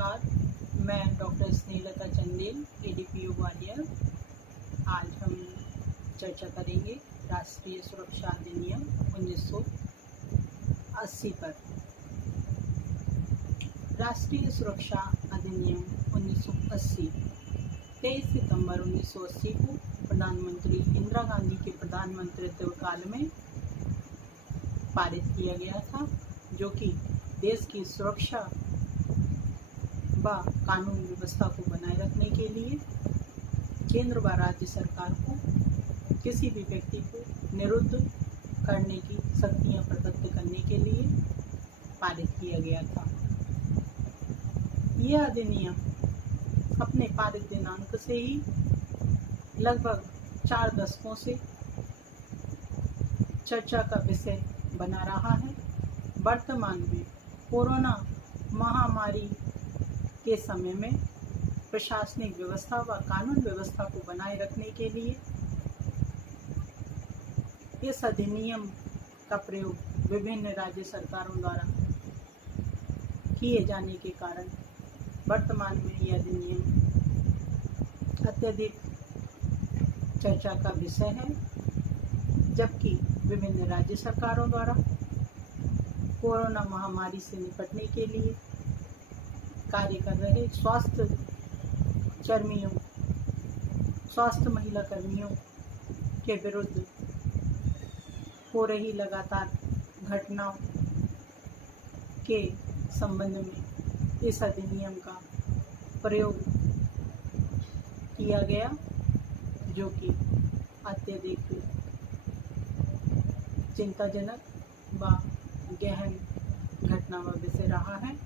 नमस्कार, मैं डॉक्टर स्नेहलता चंदेल, एडीपीयू ग्वालियर। आज हम चर्चा करेंगे राष्ट्रीय सुरक्षा अधिनियम 1980 पर। राष्ट्रीय सुरक्षा अधिनियम 1980 23 सितंबर 1980 को प्रधानमंत्री इंदिरा गांधी के प्रधानमंत्रित्व काल में पारित किया गया था, जो कि देश की सुरक्षा व कानून व्यवस्था को बनाए रखने के लिए केंद्र व राज्य सरकार को किसी भी व्यक्ति को निरुद्ध करने की शक्तियां प्रदत्त करने के लिए पारित किया गया था। यह अधिनियम अपने पारित दिनांक से ही लगभग 4 दशकों से चर्चा का विषय बना रहा है। वर्तमान में कोरोना महामारी के समय में प्रशासनिक व्यवस्था व कानून व्यवस्था को बनाए रखने के लिए इस अधिनियम का प्रयोग विभिन्न राज्य सरकारों द्वारा किए जाने के कारण वर्तमान में यह अधिनियम अत्यधिक चर्चा का विषय है, जबकि विभिन्न राज्य सरकारों द्वारा कोरोना महामारी से निपटने के लिए कार्य कर रहे स्वास्थ्य महिला कर्मियों के विरुद्ध हो रही लगातार घटनाओं के संबंध में इस अधिनियम का प्रयोग किया गया, जो कि अत्यधिक चिंताजनक व गहन घटना व विषय रहा है।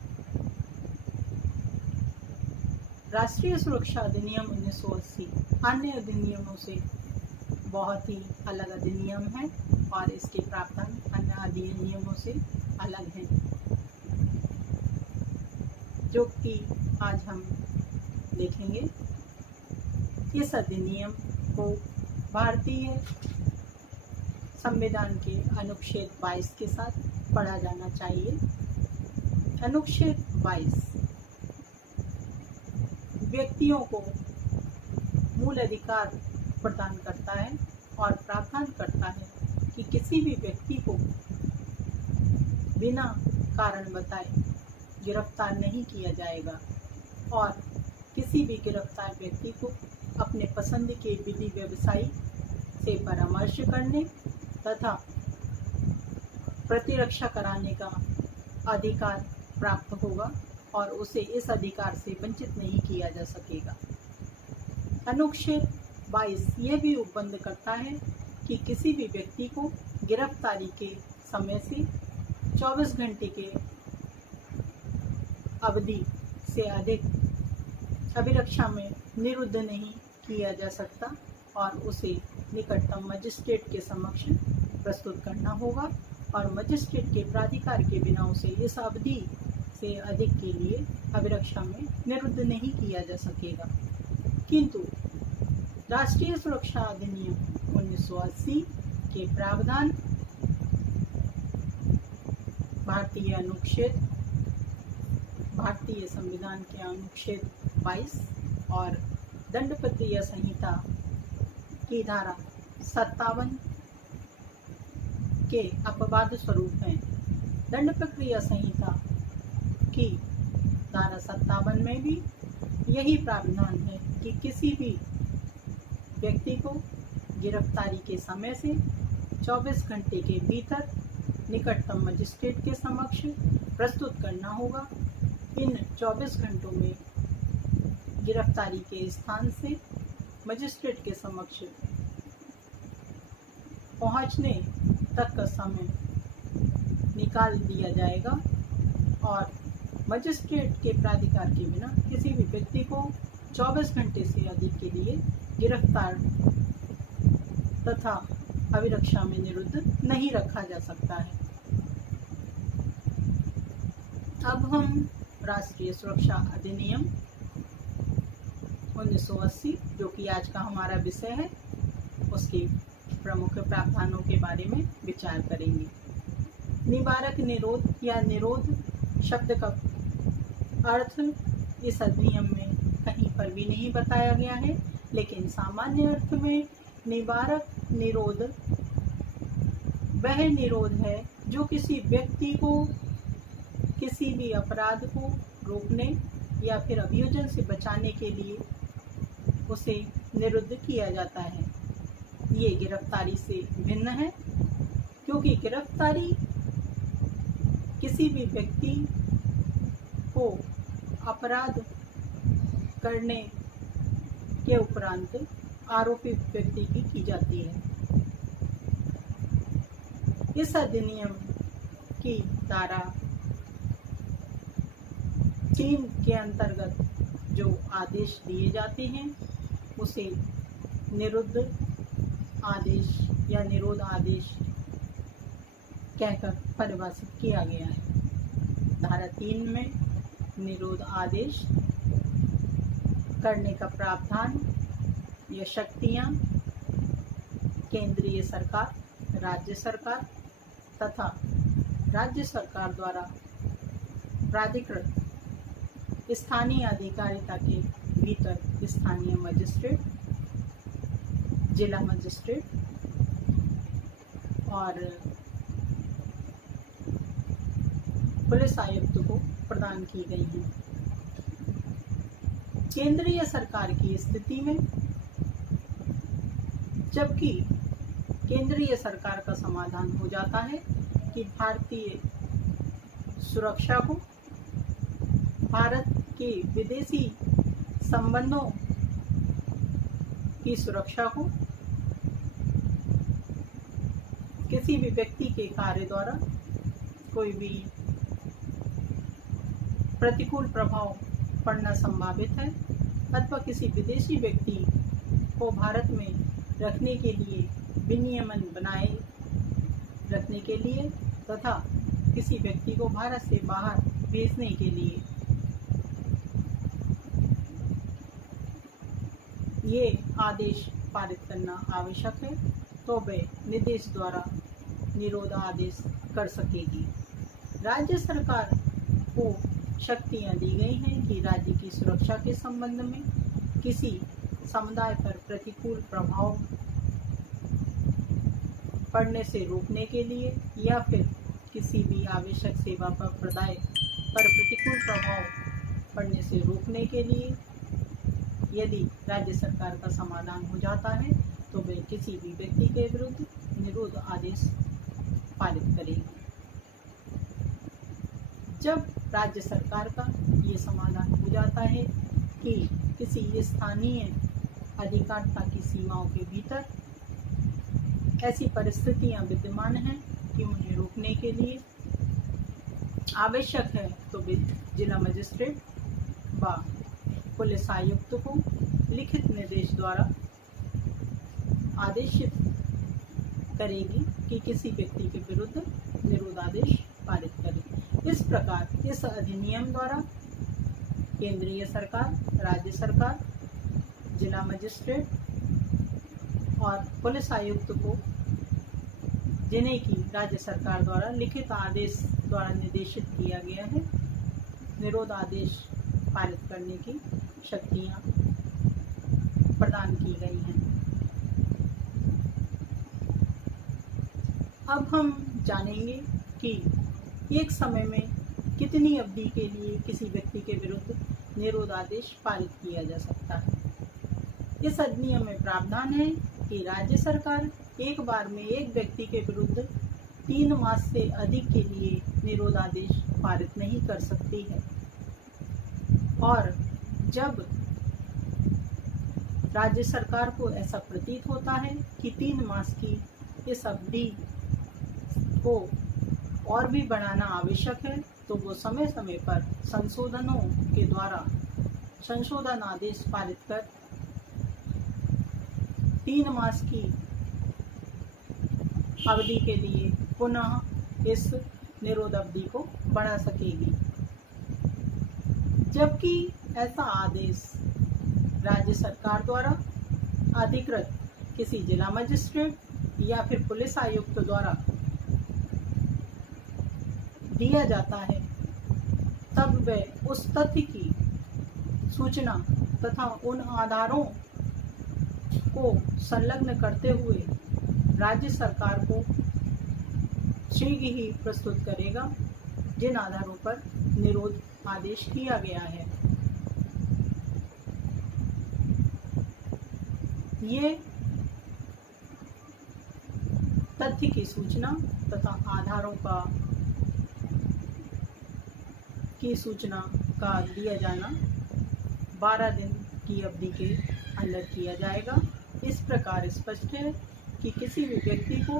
राष्ट्रीय सुरक्षा अधिनियम 1980 अन्य अधिनियमों से बहुत ही अलग अधिनियम है और इसके प्रावधान अन्य अधिनियमों से अलग हैं, जो कि आज हम देखेंगे। इस अधिनियम को भारतीय संविधान के अनुच्छेद 22 के साथ पढ़ा जाना चाहिए। अनुच्छेद 22 व्यक्तियों को मूल अधिकार प्रदान करता है और प्रावधान करता है कि किसी भी व्यक्ति को बिना कारण बताए गिरफ्तार नहीं किया जाएगा और किसी भी गिरफ्तार व्यक्ति को अपने पसंद के विधि व्यवसायी से परामर्श करने तथा प्रतिरक्षा कराने का अधिकार प्राप्त होगा और उसे इस अधिकार से वंचित नहीं किया जा सकेगा। अनुच्छेद 22 यह भी उपबंध करता है कि किसी भी व्यक्ति को गिरफ्तारी के समय से 24 घंटे के अवधि से अधिक अभिरक्षा में निरुद्ध नहीं किया जा सकता और उसे निकटतम मजिस्ट्रेट के समक्ष प्रस्तुत करना होगा और मजिस्ट्रेट के प्राधिकार के बिना उसे इस अवधि से अधिक के लिए अभिरक्षा में निरुद्ध नहीं किया जा सकेगा। किंतु राष्ट्रीय सुरक्षा अधिनियम 1980 के प्रावधान भारतीय संविधान के अनुच्छेद 22 और दंड प्रक्रिया संहिता की धारा 57 के अपवाद स्वरूप हैं। दंड प्रक्रिया संहिता की धारा 57 में भी यही प्रावधान है कि किसी भी व्यक्ति को गिरफ्तारी के समय से 24 घंटे के भीतर निकटतम मजिस्ट्रेट के समक्ष प्रस्तुत करना होगा। इन 24 घंटों में गिरफ्तारी के स्थान से मजिस्ट्रेट के समक्ष पहुंचने तक का समय निकाल दिया जाएगा और मजिस्ट्रेट के प्राधिकार के बिना किसी भी व्यक्ति को 24 घंटे से अधिक के लिए गिरफ्तार तथा अभिरक्षा में निरुद्ध नहीं रखा जा सकता है। अब हम राष्ट्रीय सुरक्षा अधिनियम 1980, जो कि आज का हमारा विषय है, उसके प्रमुख प्रावधानों के बारे में विचार करेंगे। निवारक निरोध या निरोध शब्द का अर्थ इस अधिनियम में कहीं पर भी नहीं बताया गया है, लेकिन सामान्य अर्थ में निवारक निरोध वह निरोध है जो किसी व्यक्ति को किसी भी अपराध को रोकने या फिर अभियोजन से बचाने के लिए उसे निरुद्ध किया जाता है। ये गिरफ्तारी से भिन्न है, क्योंकि गिरफ्तारी किसी भी व्यक्ति को अपराध करने के उपरांत आरोपित व्यक्ति की जाती है। इस अधिनियम की धारा 3 के अंतर्गत जो आदेश दिए जाते हैं उसे निरुद्ध आदेश या निरोध आदेश कहकर परिभाषित किया गया है। धारा 3 में निरोध आदेश करने का प्रावधान या शक्तियां केंद्रीय सरकार, राज्य सरकार तथा राज्य सरकार द्वारा प्राधिकृत स्थानीय अधिकारिता के भीतर स्थानीय मजिस्ट्रेट, जिला मजिस्ट्रेट और पुलिस आयुक्त को प्रदान की गई हैं। केंद्रीय सरकार की स्थिति में, जबकि केंद्रीय सरकार का समाधान हो जाता है कि भारतीय सुरक्षा को, भारत के विदेशी संबंधों की सुरक्षा को किसी भी व्यक्ति के कार्य द्वारा कोई भी प्रतिकूल प्रभाव पड़ना संभावित है अथवा किसी विदेशी व्यक्ति को भारत में रखने के लिए विनियमन बनाए रखने के लिए तथा किसी व्यक्ति को भारत से बाहर भेजने के लिए ये आदेश पारित करना आवश्यक है, तो वे निर्देश द्वारा निरोध आदेश कर सकेगी। राज्य सरकार को शक्तियां दी गई हैं कि राज्य की सुरक्षा के संबंध में किसी समुदाय पर प्रतिकूल प्रभाव पड़ने से रोकने के लिए या फिर किसी भी आवश्यक सेवा पर प्रतिकूल प्रभाव पड़ने से रोकने के लिए यदि राज्य सरकार का समाधान हो जाता है तो वे किसी भी व्यक्ति के विरुद्ध निरोध आदेश पारित करेगी। जब राज्य सरकार का ये समाधान हो जाता है कि किसी स्थानीय अधिकारिता की सीमाओं के भीतर ऐसी परिस्थितियां विद्यमान हैं कि उन्हें रोकने के लिए आवश्यक है, तो जिला मजिस्ट्रेट व पुलिस आयुक्त को लिखित निर्देश द्वारा आदेशित करेगी कि किसी व्यक्ति के विरुद्ध निरोधादेश पारित करे। इस प्रकार इस अधिनियम द्वारा केंद्रीय सरकार, राज्य सरकार, जिला मजिस्ट्रेट और पुलिस आयुक्त को, जिन्हें की राज्य सरकार द्वारा लिखित आदेश द्वारा निर्देशित किया गया है, निरोध आदेश पारित करने की शक्तियां प्रदान की गई हैं। अब हम जानेंगे कि एक समय में कितनी अवधि के लिए किसी व्यक्ति के विरुद्ध निरोध आदेश पारित किया जा सकता है। इस अधिनियम में प्रावधान है कि राज्य सरकार एक बार में एक व्यक्ति के विरुद्ध 3 मास से अधिक के लिए निरोध आदेश पारित नहीं कर सकती है, और जब राज्य सरकार को ऐसा प्रतीत होता है कि 3 मास की इस अवधि को और भी बढ़ाना आवश्यक है, तो वो समय समय पर संशोधनों के द्वारा संशोधन आदेश पारित कर 3 मास की अवधि के लिए पुनः इस निरोध अवधि को बढ़ा सकेगी। जबकि ऐसा आदेश राज्य सरकार द्वारा अधिकृत किसी जिला मजिस्ट्रेट या फिर पुलिस आयुक्त द्वारा दिया जाता है, तब वह उस तथ्य की सूचना तथा उन आधारों को संलग्न करते हुए राज्य सरकार को शीघ्र ही प्रस्तुत करेगा जिन आधारों पर निरोध आदेश किया गया है। ये तथ्य की सूचना तथा आधारों की सूचना का दिया जाना 12 दिन की अवधि के अंदर किया जाएगा। इस प्रकार स्पष्ट है कि किसी भी व्यक्ति को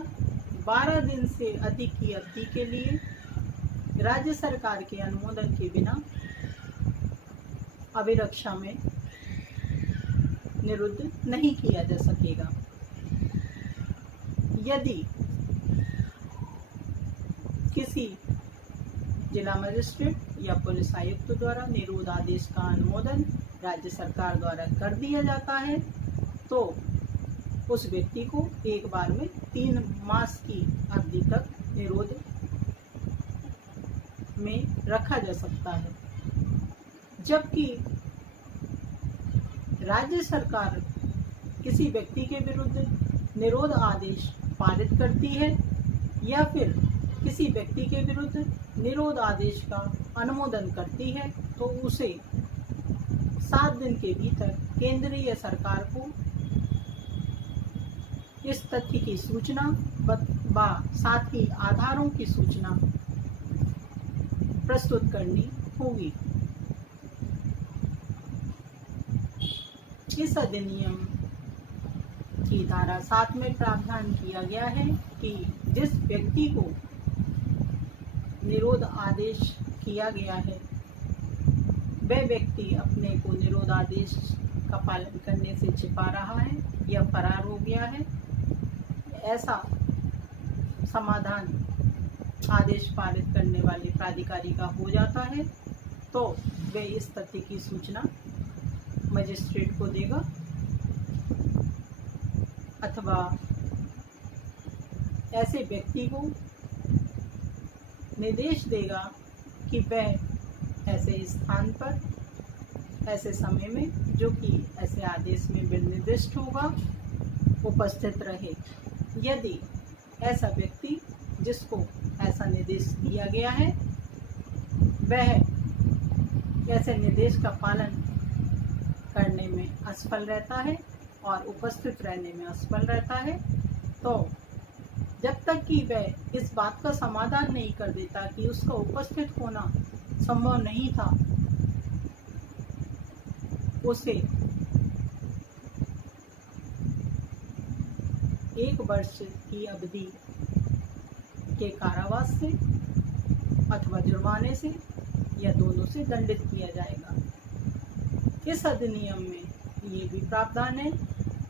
12 दिन से अधिक की अवधि के लिए राज्य सरकार के अनुमोदन के बिना अभिरक्षा में निरुद्ध नहीं किया जा सकेगा। यदि किसी जिला मजिस्ट्रेट या पुलिस आयुक्त द्वारा निरोध आदेश का अनुमोदन राज्य सरकार द्वारा कर दिया जाता है तो उस व्यक्ति को एक बार में 3 मास की अवधि तक निरोध में रखा जा सकता है। जबकि राज्य सरकार किसी व्यक्ति के विरुद्ध निरोध आदेश पारित करती है या फिर किसी व्यक्ति के विरुद्ध निरोध आदेश का अनुमोदन करती है तो उसे 7 दिन के भीतर केंद्रीय सरकार को इस तथ्य की सूचना व साथ ही आधारों की सूचना प्रस्तुत करनी होगी। इस अधिनियम की धारा 7 में प्रावधान किया गया है कि जिस व्यक्ति को निरोध आदेश किया गया है वह व्यक्ति अपने को निरोध आदेश का पालन करने से छिपा रहा है या फरार हो गया है, ऐसा समाधान आदेश पारित करने वाले प्राधिकारी का हो जाता है तो वह इस तथ्य की सूचना मजिस्ट्रेट को देगा अथवा ऐसे व्यक्ति को निर्देश देगा कि वह ऐसे स्थान पर ऐसे समय में जो कि ऐसे आदेश में निर्दिष्ट होगा उपस्थित रहे। यदि ऐसा व्यक्ति जिसको ऐसा निर्देश दिया गया है वह ऐसे निर्देश का पालन करने में असफल रहता है और उपस्थित रहने में असफल रहता है तो जब तक कि वह इस बात का समाधान नहीं कर देता कि उसका उपस्थित होना संभव नहीं था, उसे 1 वर्ष की अवधि के कारावास से अथवा जुर्माने से या दोनों से दंडित किया जाएगा। इस अधिनियम में ये भी प्रावधान है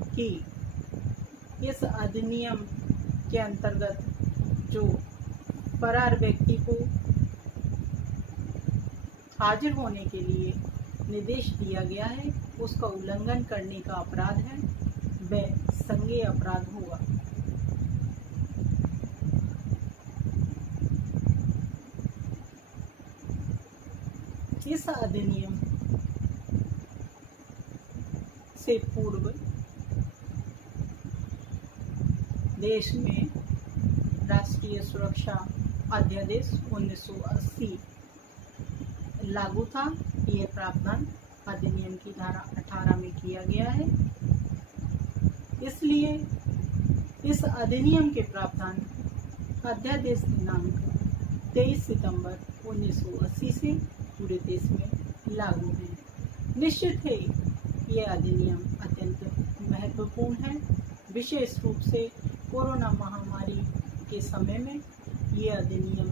कि इस अधिनियम के अंतर्गत जो फरार व्यक्ति को हाजिर होने के लिए निर्देश दिया गया है उसका उल्लंघन करने का अपराध है वह संज्ञेय अपराध होगा। इस अधिनियम से पूर्व देश में राष्ट्रीय सुरक्षा अध्यादेश 1980 लागू था। यह प्रावधान अधिनियम की धारा 18 में किया गया है। इसलिए इस अधिनियम के प्रावधान अध्यादेश दिनांक 23 सितंबर 1980 से पूरे देश में लागू है। निश्चित है यह अधिनियम अत्यंत महत्वपूर्ण है। विशेष रूप से कोरोना महामारी के समय में यह अधिनियम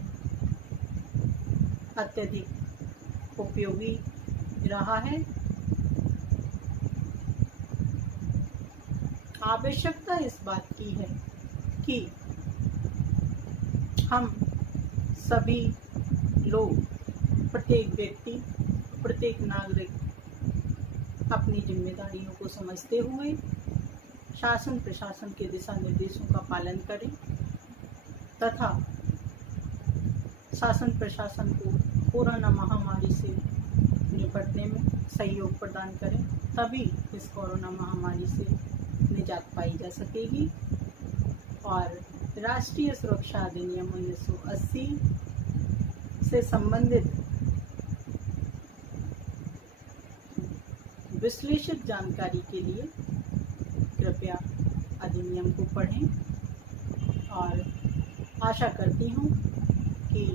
अत्यधिक उपयोगी रहा है। आवश्यकता इस बात की है कि हम सभी लोग, प्रत्येक व्यक्ति, प्रत्येक नागरिक अपनी जिम्मेदारियों को समझते हुए शासन प्रशासन के दिशा निर्देशों का पालन करें तथा शासन प्रशासन को कोरोना महामारी से निपटने में सहयोग प्रदान करें, तभी इस कोरोना महामारी से निजात पाई जा सकेगी। और राष्ट्रीय सुरक्षा अधिनियम 1980 से संबंधित विश्लेषित जानकारी के लिए कृपया अधिनियम को पढ़ें और आशा करती हूँ कि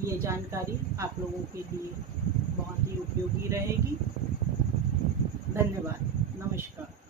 ये जानकारी आप लोगों के लिए बहुत ही उपयोगी रहेगी। धन्यवाद। नमस्कार।